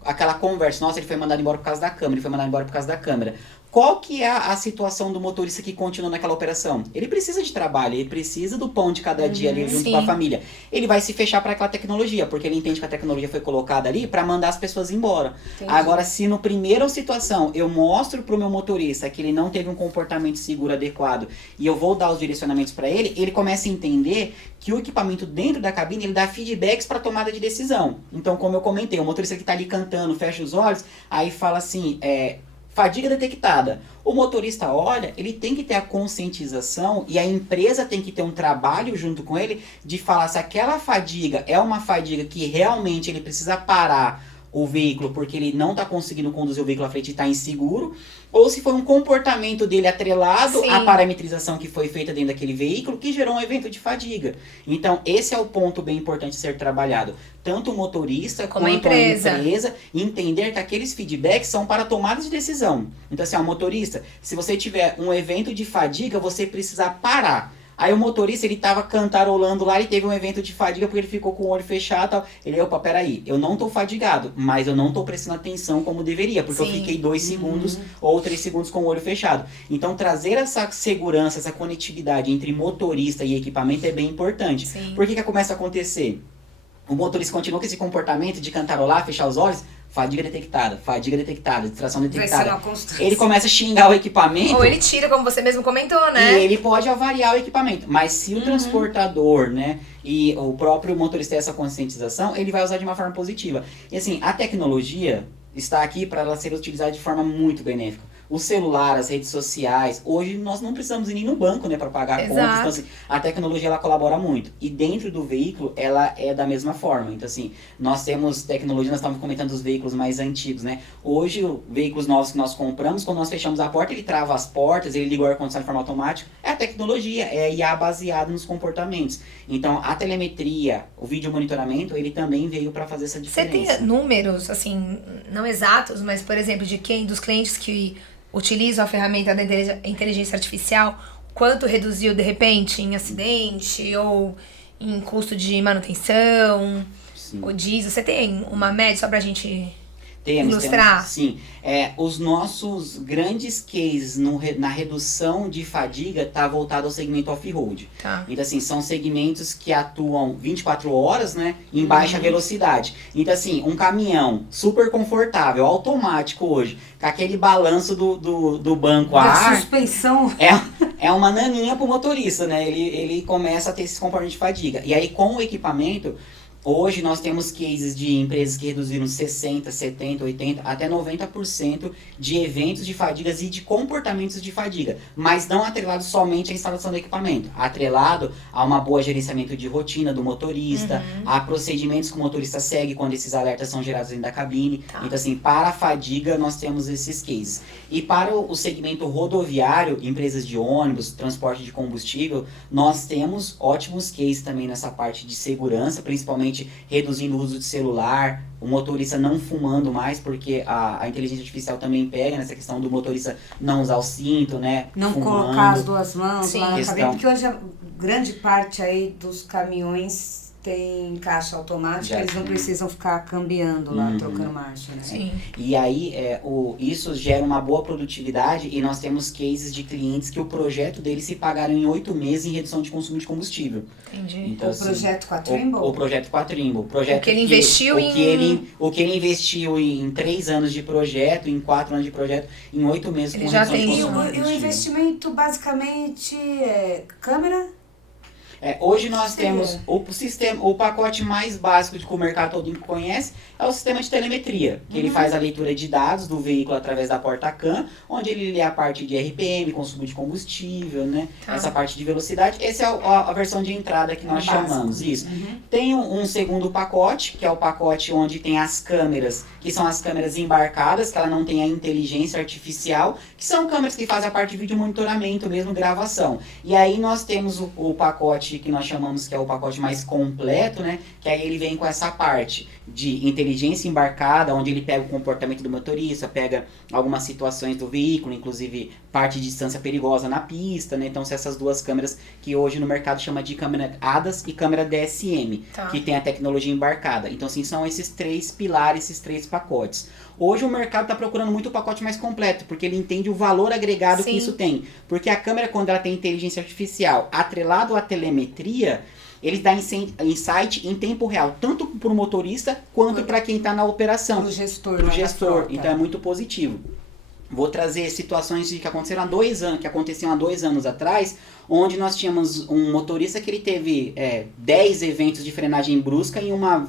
aquela conversa. Nossa, ele foi mandado embora por causa da câmera, ele foi mandado embora por causa da câmera. Qual que é a situação do motorista que continua naquela operação? Ele precisa de trabalho, ele precisa do pão de cada dia ali junto com a família. Ele vai se fechar para aquela tecnologia, porque ele entende que a tecnologia foi colocada ali para mandar as pessoas embora. Entendi. Agora, se no primeira situação eu mostro pro meu motorista que ele não teve um comportamento seguro adequado e eu vou dar os direcionamentos para ele, ele começa a entender que o equipamento dentro da cabine, ele dá feedbacks para tomada de decisão. Então, como eu comentei, o motorista que tá ali cantando, fecha os olhos, aí fala assim, fadiga detectada. O motorista olha, ele tem que ter a conscientização e a empresa tem que ter um trabalho junto com ele de falar se aquela fadiga é uma fadiga que realmente ele precisa parar o veículo porque ele não está conseguindo conduzir o veículo à frente e está inseguro, ou se foi um comportamento dele atrelado à parametrização que foi feita dentro daquele veículo que gerou um evento de fadiga. Então, esse é o ponto bem importante de ser trabalhado. Tanto o motorista quanto a empresa entender que aqueles feedbacks são para tomadas de decisão. Então, assim, motorista, se você tiver um evento de fadiga, você precisa parar. Aí o motorista, ele tava cantarolando lá, ele teve um evento de fadiga porque ele ficou com o olho fechado e tal. Ele, opa, peraí, eu não tô fadigado, mas eu não tô prestando atenção como deveria, porque eu fiquei 2 segundos ou 3 segundos com o olho fechado. Então, trazer essa segurança, essa conectividade entre motorista e equipamento é bem importante. Sim. Por que começa a acontecer? O motorista continua com esse comportamento de cantarolar, fechar os olhos, fadiga detectada, distração detectada. Ele começa a xingar o equipamento. Ou ele tira, como você mesmo comentou, né? E ele pode avariar o equipamento. Mas se o transportador, né, e o próprio motorista tem essa conscientização, ele vai usar de uma forma positiva. E assim, a tecnologia está aqui para ela ser utilizada de forma muito benéfica. O celular, as redes sociais, hoje nós não precisamos ir nem no banco, né, para pagar contas. Então, assim, a tecnologia, ela colabora muito. E dentro do veículo, ela é da mesma forma. Então, assim, nós temos tecnologia, nós estamos comentando dos veículos mais antigos, né? Hoje, veículos novos que nós compramos, quando nós fechamos a porta, ele trava as portas, ele liga o ar-condicionado de forma automática. É a tecnologia, é a IA baseada nos comportamentos. Então, a telemetria, o vídeo monitoramento, ele também veio para fazer essa diferença. Você tem números, assim, não exatos, mas, por exemplo, dos clientes que utilizam a ferramenta da inteligência artificial, quanto reduziu, de repente, em acidente ou em custo de manutenção, o diesel? Você tem uma média só pra gente... ilustrar? Sim. Os nossos grandes cases na redução de fadiga tá voltado ao segmento off-road. Tá. Então, assim, são segmentos que atuam 24 horas, né, em baixa velocidade. Então, assim, um caminhão super confortável, automático hoje, com aquele balanço do banco a Da ar, suspensão. é uma naninha pro motorista, né? Ele começa a ter esse comportamento de fadiga. E aí, com o equipamento, hoje nós temos cases de empresas que reduziram 60%, 70%, 80%, até 90% de eventos de fadigas e de comportamentos de fadiga, mas não atrelado somente à instalação do equipamento, atrelado a uma boa gerenciamento de rotina do motorista, a procedimentos que o motorista segue quando esses alertas são gerados dentro da cabine. Tá. Então, assim, para a fadiga nós temos esses cases. E para o segmento rodoviário, empresas de ônibus, transporte de combustível, nós temos ótimos cases também nessa parte de segurança, principalmente reduzindo o uso de celular, o motorista não fumando mais, porque a inteligência artificial também pega nessa questão do motorista não usar o cinto, né? Não fumando. colocar as duas mãos Sim. lá na Questão. cabine, porque hoje grande parte aí dos caminhões tem caixa automática, Já eles não tem. precisam ficar cambiando lá, trocando marcha, né? Sim. E aí, isso gera uma boa produtividade e nós temos cases de clientes que o projeto deles se pagaram em 8 meses em redução de consumo de combustível. Entendi. Então, O assim, projeto com a Trimble? O projeto com a Trimble. Projeto O que ele investiu o que ele investiu em 3 anos de projeto, em 4 anos de projeto, em 8 meses Ele com já redução de tem E consumo de o combustível. investimento basicamente é câmera? Hoje nós temos o pacote mais básico que o mercado todo conhece é o sistema de telemetria, que ele faz a leitura de dados do veículo através da porta-CAM, onde ele lê a parte de RPM, consumo de combustível, né? Tá. Essa parte de velocidade. Essa é a versão de entrada que nós Básico. chamamos, isso. Tem um segundo pacote, que é o pacote onde tem as câmeras, que são as câmeras embarcadas, que ela não tem a inteligência artificial, que são câmeras que fazem a parte de vídeo monitoramento mesmo, gravação. E aí nós temos o pacote que nós chamamos que é o pacote mais completo, né? Que aí ele vem com essa parte de inteligência embarcada, onde ele pega o comportamento do motorista, pega algumas situações do veículo, inclusive parte de distância perigosa na pista, né? Então, são essas duas câmeras que hoje no mercado chama de câmera ADAS e câmera DSM, Tá. que tem a tecnologia embarcada. Então, assim, são esses 3 pilares, esses 3 pacotes. Hoje o mercado está procurando muito o pacote mais completo, porque ele entende o valor agregado Sim. que isso tem. Porque a câmera, quando ela tem inteligência artificial atrelado à telemetria, ele dá insight em tempo real, tanto para o motorista quanto para quem está na operação. Pro gestor. Para o lá da gestor. frota. Então é muito positivo. Vou trazer situações que aconteceram há 2 anos, que aconteciam há 2 anos atrás, onde nós tínhamos um motorista que ele teve 10 eventos de frenagem brusca em uma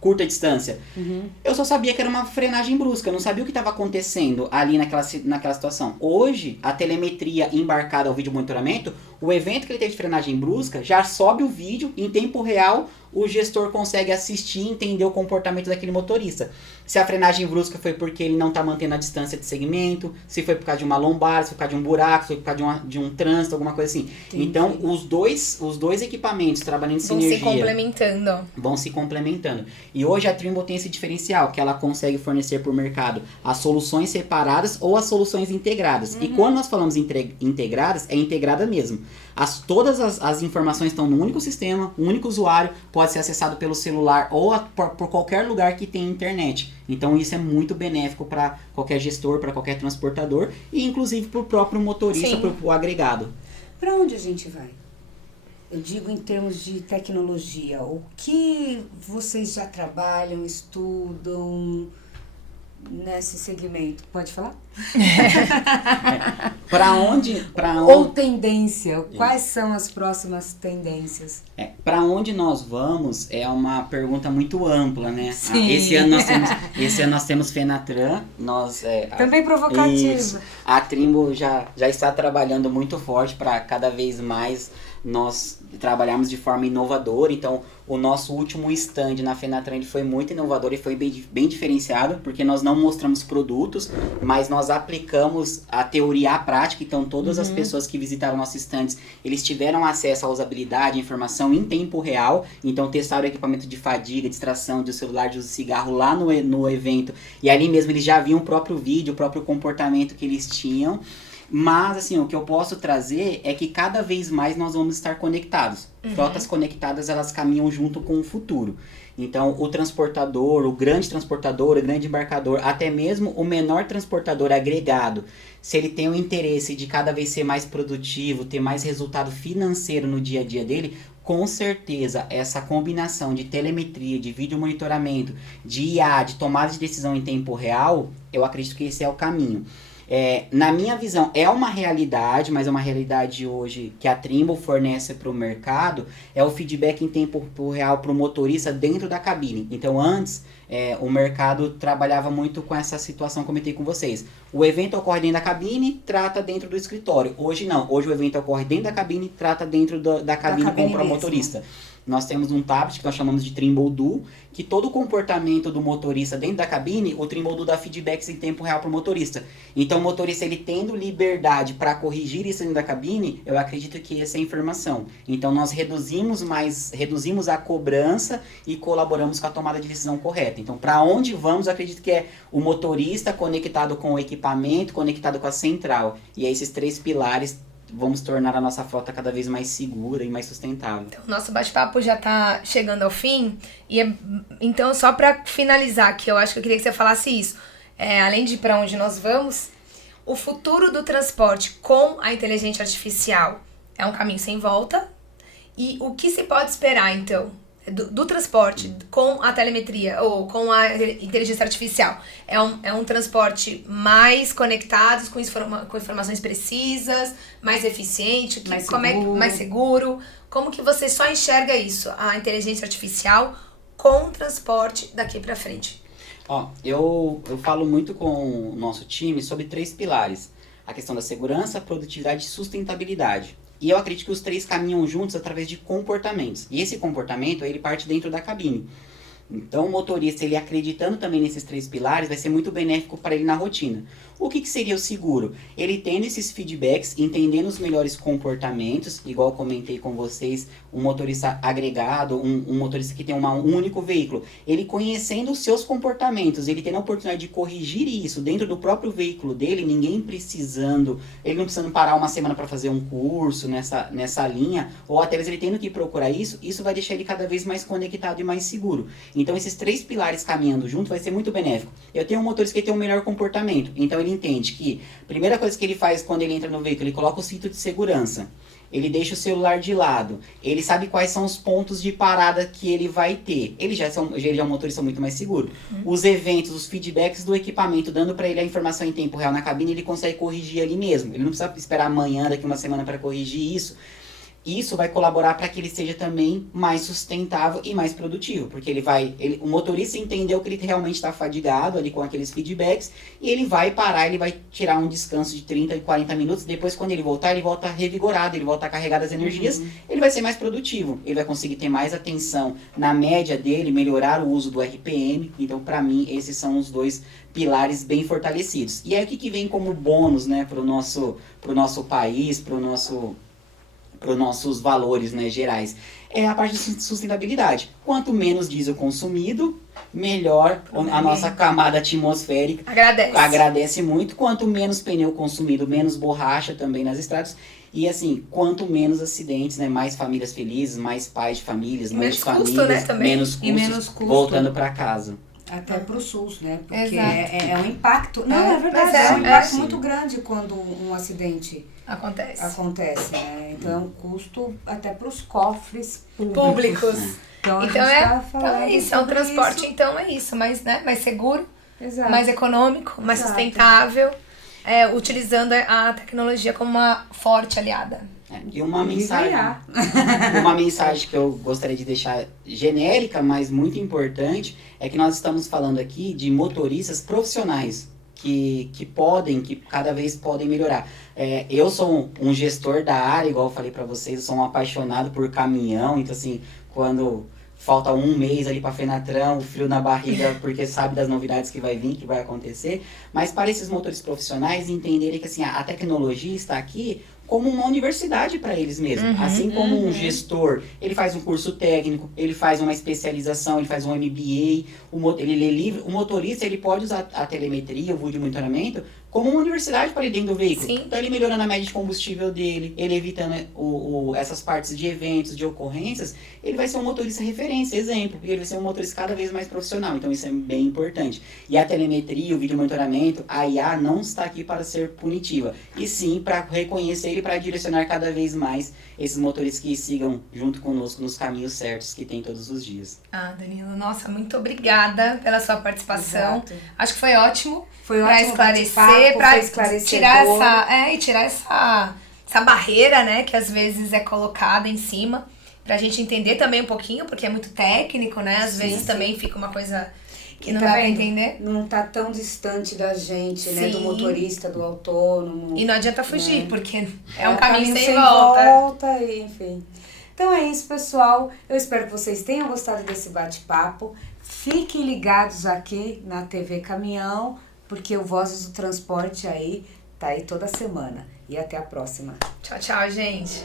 curta distância. Eu só sabia que era uma frenagem brusca, eu não sabia o que estava acontecendo ali naquela situação. Hoje, a telemetria embarcada ao vídeo monitoramento, o evento que ele teve de frenagem brusca, já sobe o vídeo em tempo real, o gestor consegue assistir e entender o comportamento daquele motorista. Se a frenagem brusca foi porque ele não está mantendo a distância de segmento, se foi por causa de uma lombar, se foi por causa de um buraco, se foi por causa de um trânsito, alguma coisa assim. Entendi. Então, os dois equipamentos trabalhando em Vão sinergia se complementando. vão se complementando. E hoje a Trimble tem esse diferencial, que ela consegue fornecer para o mercado as soluções separadas ou as soluções integradas. E quando nós falamos integradas, é integrada mesmo. Todas as informações estão no único sistema, um único usuário, pode ser acessado pelo celular ou por qualquer lugar que tenha internet. Então isso é muito benéfico para qualquer gestor, para qualquer transportador e inclusive para o próprio motorista, Sim. para o agregado. Para onde a gente vai? Eu digo em termos de tecnologia. O que vocês já trabalham, estudam nesse segmento? Pode falar? Para onde Ou tendência. Quais são as próximas tendências? Para onde nós vamos é uma pergunta muito ampla, né? Sim. Esse ano nós temos Fenatran, Também provocativa. Isso. A Trimble já está trabalhando muito forte para cada vez mais nós trabalharmos de forma inovadora. Então, o nosso último stand na Fenatran foi muito inovador e foi bem diferenciado, porque nós não mostramos produtos, mas nós aplicamos a teoria à prática. Então, todas as pessoas que visitaram nossos stands, eles tiveram acesso à usabilidade, informação em tempo real. Então, testaram o equipamento de fadiga, distração, de celular, de uso de cigarro lá no evento. E ali mesmo eles já viam o próprio vídeo, o próprio comportamento que eles tinham. Mas, assim, o que eu posso trazer é que cada vez mais nós vamos estar conectados. Frotas conectadas, elas caminham junto com o futuro. Então, o transportador, o grande embarcador, até mesmo o menor transportador agregado, se ele tem o interesse de cada vez ser mais produtivo, ter mais resultado financeiro no dia a dia dele, com certeza essa combinação de telemetria, de vídeo monitoramento, de IA, de tomada de decisão em tempo real, eu acredito que esse é o caminho. Na minha visão, é uma realidade, mas é uma realidade hoje que a Trimble fornece para o mercado, é o feedback em tempo real para o motorista dentro da cabine. Então, antes, o mercado trabalhava muito com essa situação que eu comentei com vocês. O evento ocorre dentro da cabine, trata dentro do escritório. Hoje não, hoje o evento ocorre dentro da cabine, trata dentro da cabine com o motorista. Nós temos um tablet que nós chamamos de Trimble Duo, que todo o comportamento do motorista dentro da cabine, o Trimble Duo dá feedbacks em tempo real para o motorista. Então o motorista, ele tendo liberdade para corrigir isso dentro da cabine, eu acredito que essa é a informação. Então nós reduzimos a cobrança e colaboramos com a tomada de decisão correta. Então para onde vamos, eu acredito que é o motorista conectado com o equipamento, conectado com a central. E é esses 3 pilares vamos tornar a nossa frota cada vez mais segura e mais sustentável. Então, o nosso bate-papo já está chegando ao fim. Então, só para finalizar aqui, eu acho que eu queria que você falasse isso. Além de para onde nós vamos, o futuro do transporte com a inteligência artificial é um caminho sem volta. E o que se pode esperar, então, do transporte com a telemetria ou com a inteligência artificial? É um transporte mais conectado, com informações precisas, mais eficiente, mais seguro? Como que você só enxerga isso, a inteligência artificial com o transporte daqui para frente? Eu falo muito com o nosso time sobre 3 pilares. A questão da segurança, produtividade e sustentabilidade. E eu acredito que os 3 caminham juntos através de comportamentos. E esse comportamento, ele parte dentro da cabine. Então, o motorista, ele acreditando também nesses 3 pilares, vai ser muito benéfico para ele na rotina. O que seria o seguro? Ele tendo esses feedbacks, entendendo os melhores comportamentos, igual eu comentei com vocês, um motorista agregado, um motorista que tem um único veículo, ele conhecendo os seus comportamentos, ele tendo a oportunidade de corrigir isso dentro do próprio veículo dele, ele não precisando parar uma semana para fazer um curso nessa linha, ou até mesmo ele tendo que procurar isso vai deixar ele cada vez mais conectado e mais seguro. Então, esses 3 pilares caminhando junto vai ser muito benéfico. Eu tenho um motorista que tem um melhor comportamento, então ele entende que a primeira coisa que ele faz quando ele entra no veículo, ele coloca o cinto de segurança, ele deixa o celular de lado, ele sabe quais são os pontos de parada que ele vai ter, ele já é um motorista muito mais seguro. Os eventos, os feedbacks do equipamento, dando para ele a informação em tempo real na cabine, ele consegue corrigir ali mesmo, ele não precisa esperar amanhã, daqui uma semana para corrigir isso. Isso vai colaborar para que ele seja também mais sustentável e mais produtivo, porque o motorista entendeu que ele realmente está fadigado ali com aqueles feedbacks, e ele vai parar, ele vai tirar um descanso de 30 e 40 minutos, depois quando ele voltar revigorado, ele volta carregado as energias, ele vai ser mais produtivo, ele vai conseguir ter mais atenção na média dele, melhorar o uso do RPM. Então, para mim, esses são os 2 pilares bem fortalecidos. E aí, o que vem como bônus, né, pro nosso país, para os nossos valores, né, gerais, é a parte de sustentabilidade. Quanto menos diesel consumido, melhor a nossa camada atmosférica agradece muito. Quanto menos pneu consumido, menos borracha também nas estradas. E assim, quanto menos acidentes, né, mais famílias felizes, mais pais de famílias, mães de famílias, né, também. Menos custo voltando para casa. Até pro SUS, né? Porque Exato. é um impacto. Não, é verdade. É um impacto muito grande quando um acidente acontece, né? Então é um custo até pros cofres públicos. Então é isso, é um transporte, então é isso, mais seguro, Exato. mais econômico, mais sustentável, utilizando a tecnologia como uma forte aliada. E uma mensagem que eu gostaria de deixar genérica, mas muito importante, é que nós estamos falando aqui de motoristas profissionais que cada vez podem melhorar. Eu sou um gestor da área, igual eu falei para vocês, eu sou um apaixonado por caminhão, então assim, quando falta um mês ali para Fenatrão, o frio na barriga, porque sabe das novidades que vai vir, que vai acontecer, mas para esses motores profissionais entenderem que assim, a tecnologia está aqui como uma universidade para eles mesmos. Assim como um gestor, ele faz um curso técnico, ele faz uma especialização, ele faz um MBA, ele lê livro. O motorista, ele pode usar a telemetria, o vídeo monitoramento, como uma universidade para ele dentro do veículo. Sim. Então ele melhorando a média de combustível dele, ele evitando essas partes de eventos, de ocorrências, ele vai ser um motorista referência, exemplo, e ele vai ser um motorista cada vez mais profissional, então isso é bem importante. E a telemetria, o vídeo monitoramento, a IA não está aqui para ser punitiva, e sim para reconhecer e para direcionar cada vez mais esses motoristas que sigam junto conosco nos caminhos certos que tem todos os dias. Ah, Danilo, nossa, muito obrigada pela sua participação. Exato. Acho que foi ótimo. Foi Pra ótimo esclarecer, pra foi esclarecedor. tirar essa barreira, né, que às vezes é colocada em cima, pra gente entender também um pouquinho, porque é muito técnico, né? Às vezes também fica uma coisa que não dá pra entender. Não tá tão distante da gente, né? Do Sim. motorista, do autônomo. E não adianta fugir, porque é um um caminho sem volta. E, enfim. Então é isso, pessoal. Eu espero que vocês tenham gostado desse bate-papo. Fiquem ligados aqui na TV Caminhão, porque o Vozes do Transporte aí tá aí toda semana. E até a próxima. Tchau, tchau, gente.